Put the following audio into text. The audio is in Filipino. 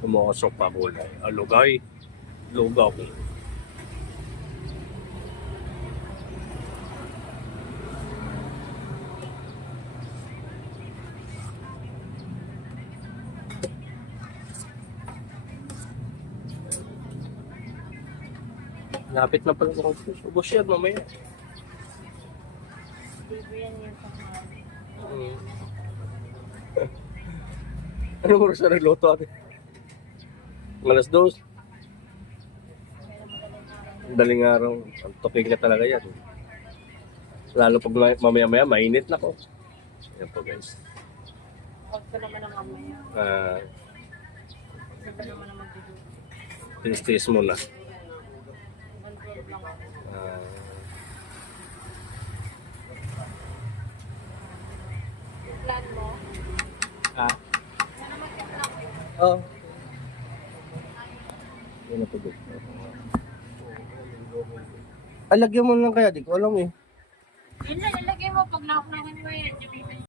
Tumusok pa kulay. Alugay. Lugaw. Lapit na pala ako. Ubus yan mamaya. Anong oras na nagluto ate? Alas 2. Daling araw. Ang tupig na talaga yan. Lalo pag mamaya-maya, mainit na ko. Yan po guys. Huwag ka naman ang mamaya. Huwag ka naman ang magdudod. Tinis-tinis muna. Control lang ako. Plan mo? Yan naman yung plan mo. Oo. Yan na po guys. Alagyan mo lang kaya, di ko alam eh. Yun na, ilagay mo. Pag nakunahan mo yan.